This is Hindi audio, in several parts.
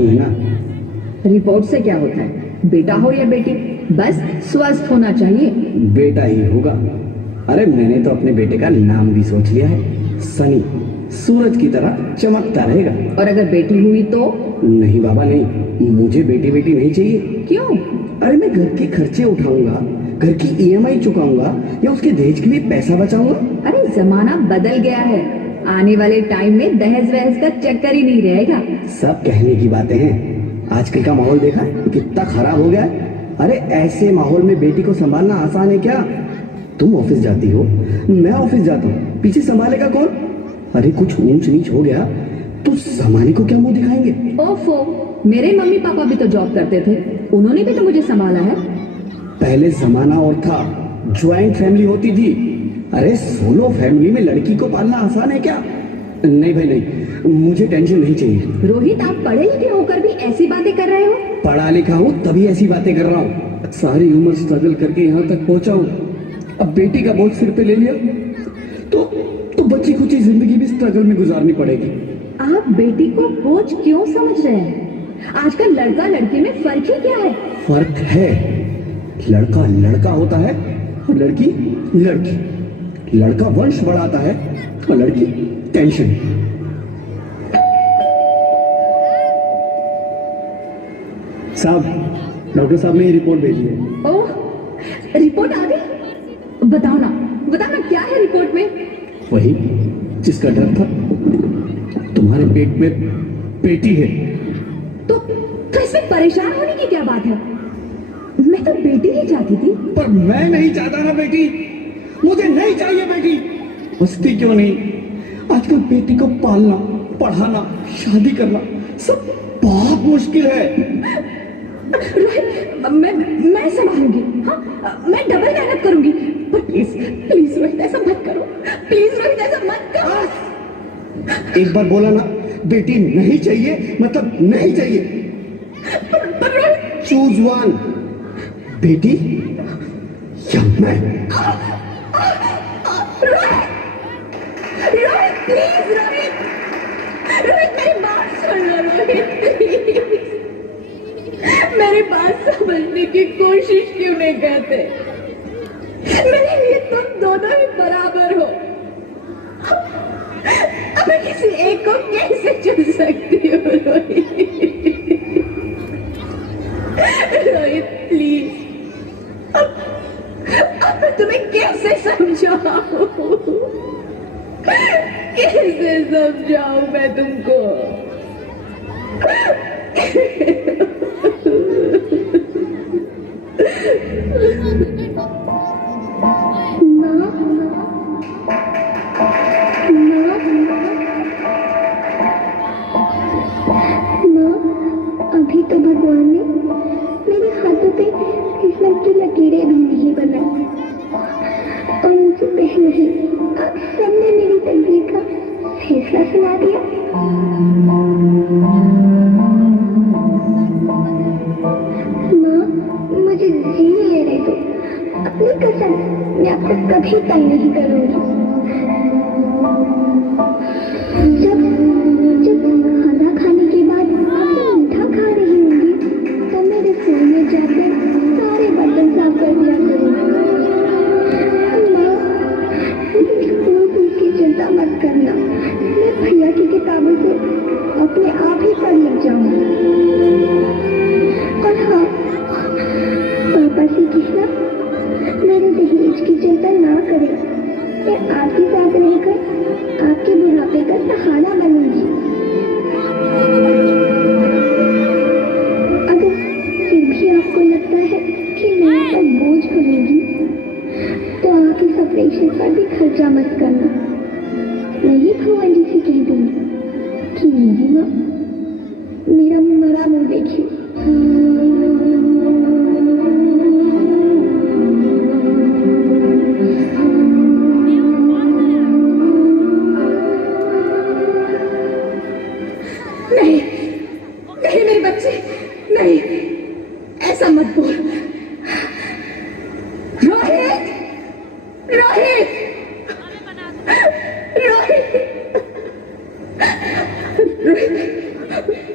है ना। रिपोर्ट से क्या होता है, बेटा हो या बेटी, बस स्वस्थ होना चाहिए। बेटा ही होगा। अरे मैंने तो अपने बेटे का नाम भी सोच लिया है, सनी। सूरज की तरह चमकता रहेगा। और अगर बेटी हुई तो? नहीं बाबा नहीं, मुझे बेटी बेटी नहीं चाहिए। क्यों? अरे मैं घर के खर्चे उठाऊंगा, घर की ईएमआई चुकाऊंगा, या उसके दहेज के लिए पैसा बचाऊंगा। अरे जमाना बदल गया है, आने वाले टाइम में दहेज वहेज का चक्कर ही नहीं रहेगा। सब कहने की बातें हैं, आजकल का माहौल देखा कितना खराब हो गया है। अरे ऐसे माहौल में बेटी को संभालना आसान है क्या? तुम ऑफिस जाती हो, मैं ऑफिस जाता हूँ, पीछे संभालेगा कौन? अरे कुछ ऊंच नीच हो गया तो जमाने को क्या मुंह दिखाएंगे? ओफो, मेरे मम्मी पापा भी तो जॉब करते थे, उन्होंने भी तो मुझे संभाला है। पहले जमाना और था, ज्वाइंट फैमिली होती थी। अरे सोलो फैमिली में लड़की को पालना आसान है क्या? नहीं भाई नहीं, मुझे टेंशन नहीं चाहिए। रोहित, आप पढ़े लिखे होकर भी ऐसी बातें कर रहे हो? पढ़ा लिखा हूँ तभी ऐसी बातें कर रहा हूँ। सारी उम्र स्ट्रगल करके यहाँ तक पहुंचा हूँ, अब बेटी का बोझ सिर पे ले लिया तो बच्ची खुची जिंदगी भी स्ट्रगल में गुजारनी पड़ेगी। आप बेटी को बोझ क्यों समझ रहे हैं? आजकल लड़का लड़की में फर्क ही क्या है? फर्क है, लड़का लड़का होता है और लड़की लड़की। लड़का वंश बढ़ाता है और लड़की टेंशन। साहब, डॉक्टर साहब ने ये रिपोर्ट भेजी है। ओह, रिपोर्ट आ गई? बताओ ना, बताओ ना क्या है रिपोर्ट में? वही जिसका डर था, तुम्हारे पेट में बेटी है। तो इसमें परेशान होने की क्या बात है? मैं तो बेटी ही चाहती थी। पर मैं नहीं चाहता ना बेटी, मुझे नहीं चाहिए बेटी। हंसती क्यों नहीं? आजकल बेटी को पालना, पढ़ाना, शादी करना सब बहुत मुश्किल है। रोहित, मैं संभालूंगी। हाँ, मैं डबल मेहनत करूंगी। पर प्लीज प्लीज रोहित, ऐसा मत करो। प्लीज रोहित, ऐसा मत करो। एक बार बोला ना, बेटी नहीं चाहिए मतलब नहीं चाहिए। पर रोहित, चूज वन, बेटी या मैं। रोहित प्लीज, रोहित रोहित मेरी बात सुन लो। रोहित प्लीज, मेरी बात समझने की कोशिश क्यों नहीं करते? मेरे लिए तुम दोनों ही बराबर हो। अब मैं किसी एक को कैसे चुन सकती हूँ? रोहित प्लीज, अब मैं तुम्हें कैसे समझाऊं? कैसे समझाऊं मैं तुमको? अभी तो भगवान ने मेरे हाथों पे किस्मत की लकीरें भी नहीं बनाई, और उनसे पहले ही आप सबने मेरी तकदीर का फैसला सुना दिया। माँ, मुझे जीने लेने दो। अपनी कसम, मैं आपको कभी तंग नहीं करूंगी। जब खाना खाने के बाद आप मीठा खा रही होंगी, तब मैं रसोई में जाकर सारे बर्तन साफ कर दिया करूंगी। माँ, स्कूल की चिंता मत करना, मैं भैया की किताबों से अपने आप ही पढ़ लिख जाऊंगी। और हाँ, पापा से कहना मेरे दहेज की चिंता ना करें, मैं आपके साथ रहकर आपके बुढ़ापे का सहारा बनूंगी। अगर फिर भी आपको लगता है कि मेरे पर बोझ बनेगी, तो आप इस ऑपरेशन पर भी खर्चा मत करना। मैं ही भगवान जी से कह दूंगी कि मेरी माँ मेरा मरा मुंह देखी। नहीं नहीं मेरे बच्चे, नहीं, ऐसा मत बोल। रोहित, रोहित, रोहित, रोहित,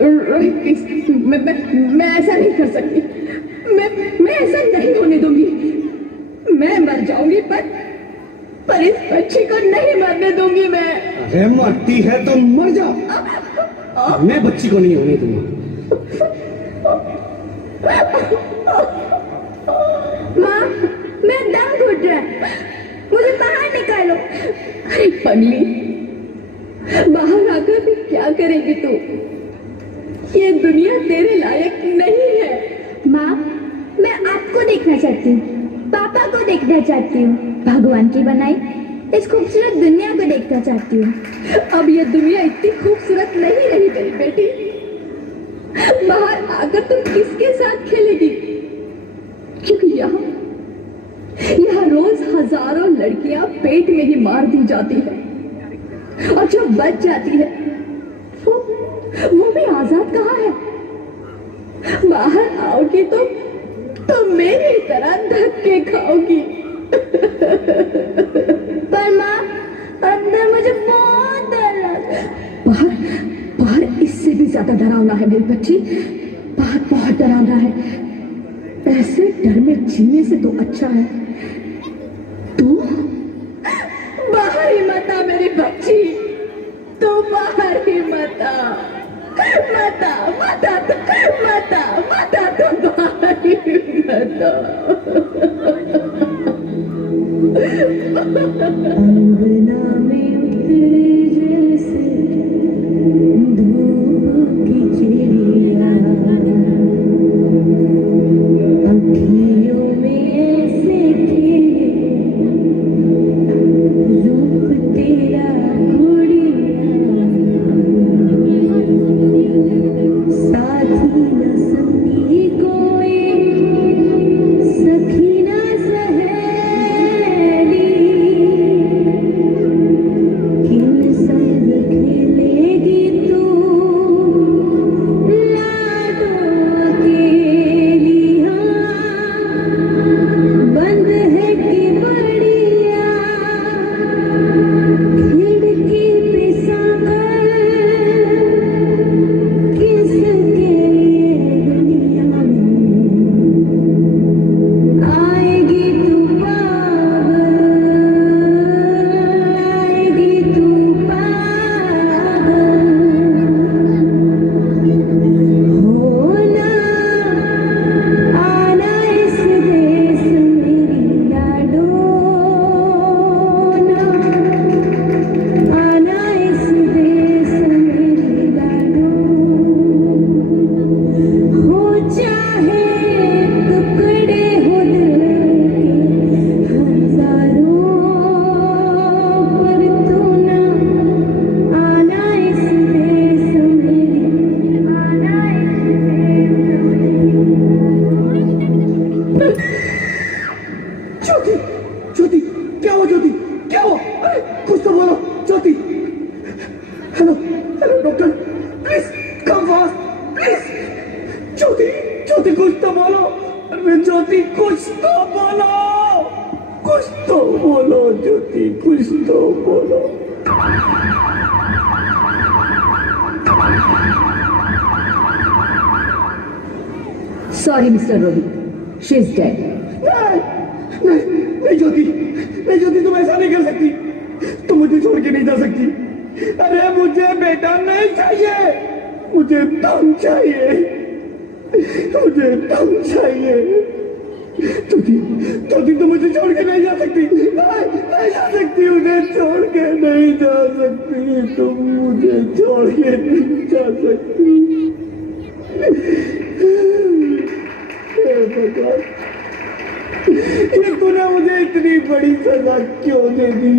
रोहित प्लीज मैं ऐसा नहीं कर सकती। मैं ऐसा नहीं होने दूंगी। मैं मर जाऊंगी पर इस बच्ची को नहीं मरने दूंगी मैं। अरे मरती है तो मर जा, मैं बच्ची को नहीं होने दूंगा। माँ, मैं दम घुट रहा है, मुझे बाहर निकालो। अरे पगली, बाहर आकर भी क्या करेगी तू? ये दुनिया तेरे लायक नहीं है। माँ, मैं आपको देखना चाहती हूँ, पापा को देखना चाहती हूँ, भगवान की बनाई इस खूबसूरत दुनिया को देखना चाहती हूँ। अब ये दुनिया इतनी खूबसूरत नहीं रही मेरी बेटी। बाहर आकर तुम किसके साथ खेलेगी? क्योंकि यहाँ रोज हजारों लड़कियां पेट में ही मार दी जाती है, और जो बच जाती है वो भी आजाद कहाँ है? बाहर आओगी तो मेरी तरह धक्के खाओगी। पर माँ, अंदर मुझे बहुत डर लग रहा है। बाहर इससे भी ज्यादा डरावना है मेरी बच्ची। बाहर बहुत डरावना है। ऐसे डर में जीने से तो अच्छा है तू बाहर ही मत आ मेरी बच्ची। तू बाहर ही मत आ, मत आ, मत आ, मत आ, मत आ, तू बाहर ही मत आ। अंगना में उतरे जैसे धूप की चिड़िया, अखियों में ऐसे खेले रूप तेरा गुड़िया, साथी न संगी कोई, सखी न सहेली, किन संग खेलेगी तू लाडो अकेली। हाँ, बंद है कि बढ़िया खिड़की पे सागर, किसके लिए दुनिया में आएगी तू पागल, आएगी तू पागल। होना आना इस देश मेरी लाडो ना, आना इस देश मेरी लाडो। हो चाहे टुकड़े हो दिल के हजारों, पर तू ना आना इस देश मेरी, आना इस देश। ज्योति, ज्योति, क्या हुआ ज्योति, क्या हुआ? अरे कुछ तो बोलो Jyoti. Hello hello doctor, please come fast please. Jyoti, Jyoti कुछ तो बोलो। अरे ज्योति कुछ तो बोलो, कुछ तो बोलो ज्योति, कुछ तो बोलो। Sorry, Mr. Rohit. She's dead. नहीं ज्योति, नहीं ज्योति, तुम ऐसा नहीं कर सकती, तुम मुझे छोड़ के नहीं जा सकती। अरे मुझे बेटा नहीं चाहिए, मुझे दम चाहिए, मुझे दम चाहिए। ज्योति, ज्योति तुम मुझे छोड़ के नहीं जा सकती, नहीं जा सकती, मुझे छोड़ के नहीं जा सकती, तुम मुझे छोड़ के नहीं जा सकती। हे भगवान, ये तूने मुझे इतनी बड़ी सजा क्यों दे दी?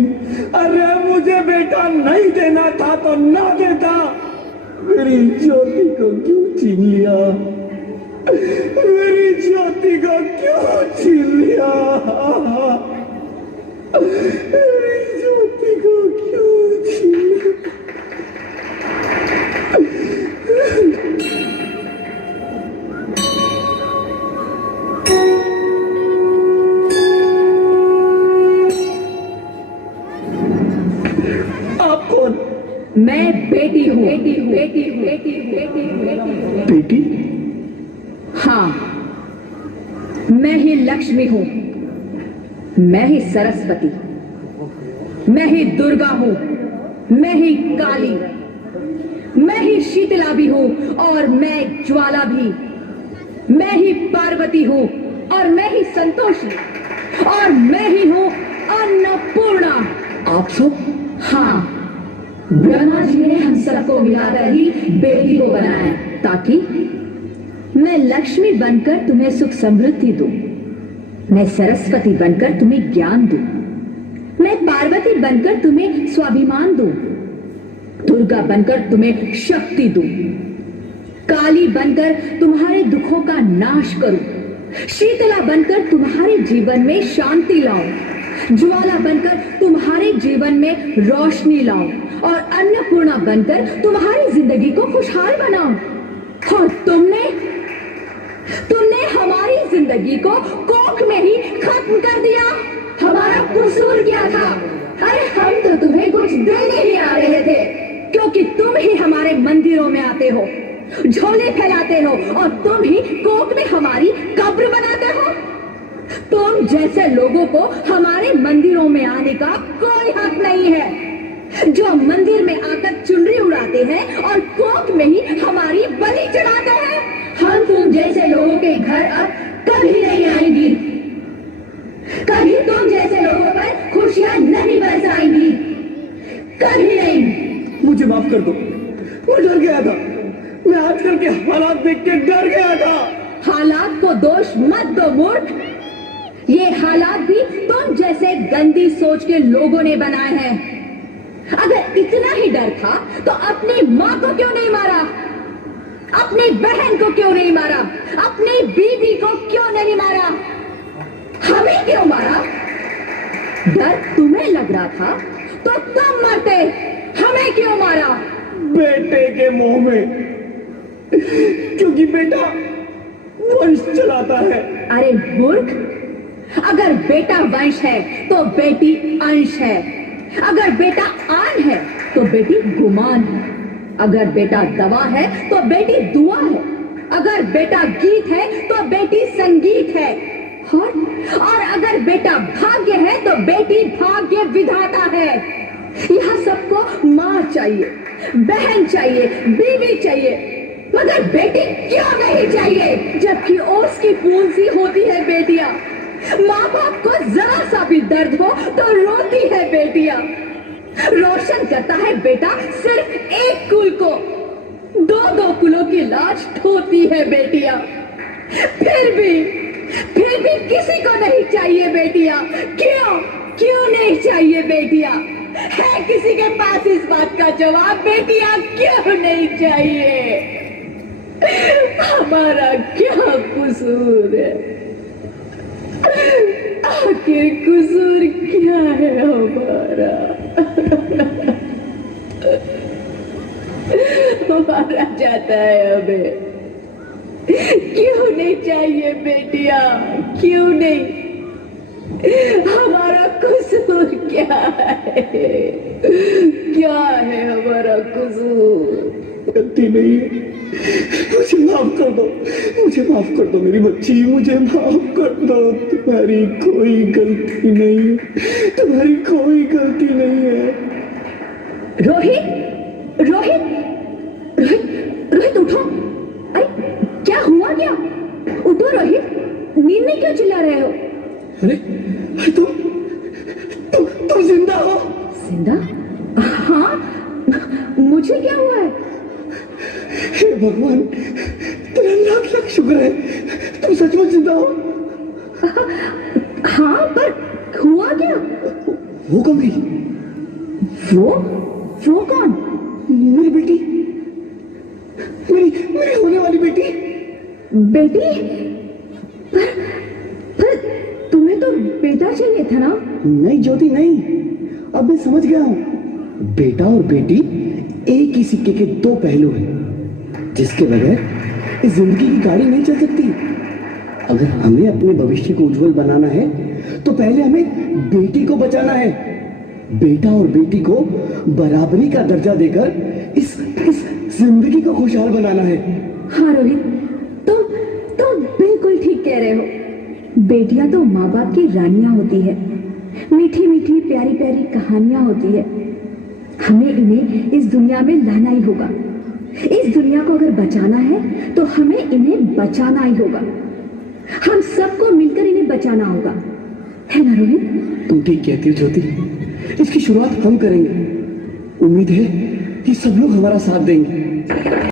अरे मुझे बेटा नहीं देना था तो ना देता, मेरी ज्योति को क्यों छीन लिया? मेरी ज्योति को क्यों छीन लिया? मेरी ज्योति को क्यों छीन लिया? आप कौन? मैं बेटी हूँ, बेटी हूँ, बेटी हूँ, बेटी हूँ, बेटी हूँ, बेटी हूँ। बेटी? हाँ, मैं ही लक्ष्मी हूं, मैं ही सरस्वती, मैं ही दुर्गा हूं, मैं ही काली, मैं ही शीतला भी हूं और मैं ज्वाला भी, मैं ही पार्वती हूं और मैं ही संतोषी और मैं ही हूं अन्नपूर्णा। आप सब? हाँ, ब्रह्मा जी ने हम सबको मिलाकर ही बेटी को बनाया ताकि मैं लक्ष्मी बनकर तुम्हें सुख समृद्धि दूं, मैं सरस्वती बनकर तुम्हें ज्ञान दूं, मैं पार्वती बनकर तुम्हें स्वाभिमान दूं, दुर्गा बनकर तुम्हें शक्ति दूं, काली बनकर तुम्हारे दुखों का नाश करूं, शीतला बनकर तुम्हारे जीवन में शांति लाऊं, ज्वाला बनकर तुम्हारे जीवन में रोशनी लाऊं और अन्नपूर्णा बनकर तुम्हारी जिंदगी को खुशहाल बनाऊं। और तुमने हमारी जिंदगी को कोख में ही खत्म कर दिया। हमारा कसूर क्या था? अरे हम तो तुम्हें कुछ देने ही आ रहे थे, क्योंकि तुम ही हमारे मंदिरों में आते हो, झोले फैलाते हो और तुम ही कोख में हमारी कब्र बनाते हो। तुम जैसे लोगों को हमारे मंदिरों में आने का कोई हक नहीं है, जो मंदिर में आकर चुनरी उड़ाते हैं और कोख में ही हमारी बलि चढ़ाते हैं। हम तुम जैसे लोगों के घर अब कभी नहीं आएंगी, कभी तुम जैसे लोगों पर खुशियां नहीं बरसाएंगी, कभी नहीं। मुझे माफ कर दो, मैं डर गया था, मैं आजकल के हालात देख के डर गया था। हालात को दोष मत दो मूर्ख, ये हालात भी तुम जैसे गंदी सोच के लोगों ने बनाए हैं। अगर इतना ही डर था तो अपनी माँ को क्यों नहीं मारा, अपनी बहन को क्यों नहीं मारा, अपनी बीवी को क्यों नहीं मारा, हमें क्यों मारा? डर तुम्हें लग रहा था तो तुम मरते, हमें क्यों मारा? बेटे के मोह में, क्योंकि बेटा वंश चलाता है। अरे मूर्ख, अगर बेटा वंश है तो बेटी अंश है, अगर बेटा आन है तो बेटी गुमान है, अगर बेटा दवा है तो बेटी दुआ है, अगर बेटा गीत है तो बेटी संगीत है, और अगर बेटा भाग्य है तो बेटी भाग्य विधाता है। यह सबको माँ चाहिए, बहन चाहिए, बीवी चाहिए, मगर बेटी क्यों नहीं चाहिए? जबकि ओस की फूल सी होती है बेटियां, माँ बाप को जरा सा भी दर्द हो तो रोती है बेटियां, रोशन करता है बेटा सिर्फ एक कुल को, दो कुलों की लाज ढोती है बेटियां। फिर भी किसी को नहीं चाहिए बेटियां। क्यों नहीं चाहिए बेटियां? है किसी के पास इस बात का जवाब? बेटियां क्यों नहीं चाहिए? हमारा क्या कसूर है? आखिर कसूर क्या है हमारा? मारा जाता है हमें, क्यों नहीं चाहिए बेटियां? क्यों नहीं? हमारा कसूर क्या है? क्या है हमारा कसूर? गलती नहीं है, मुझे माफ कर दो, मुझे माफ कर दो मेरी बच्ची, मुझे माफ कर दो। तुम्हारी कोई गलती नहीं है, तुम्हारी कोई गलती नहीं है। रोहित, रोहित, रोहित, रोहित उठो। अरे क्या हुआ क्या? उठो रोहित, नींद में क्यों चिल्ला रहे हो? अरे तुम जिंदा हो? जिंदा? हाँ, मुझे क्या हुआ है? हे भगवान, तेरा लाख लाख शुक्र है, तुम सचमुच जिंदा हो। हाँ, पर हुआ क्या? वो कौन गई? वो कौन? मेरी बेटी, मेरी होने वाली बेटी। बेटी? पर तुम्हें तो बेटा चाहिए था ना? नहीं ज्योति नहीं, अब मैं समझ गया हूँ। बेटा और बेटी एक ही सिक्के के दो पहलू हैं, जिसके बगैर इस जिंदगी की गाड़ी नहीं चल सकती। अगर हमें अपने भविष्य को उज्जवल बनाना है तो पहले हमें बेटी को बचाना है। बेटा और बेटी को बराबरी का दर्जा देकर इस जिंदगी को खुशहाल बनाना है। हाँ रोहित, तुम बिल्कुल ठीक कह रहे हो। बेटियां तो माँ बाप की रानियां होती है, मीठी मीठी प्यारी प्यारी कहानियां होती है। हमें इन्हें इस दुनिया में लाना ही होगा। इस दुनिया को अगर बचाना है तो हमें इन्हें बचाना ही होगा। हम सबको मिलकर इन्हें बचाना होगा, है ना रोहित? तुम ठीक कहती हो ज्योति, इसकी शुरुआत हम करेंगे। उम्मीद है कि सब लोग हमारा साथ देंगे।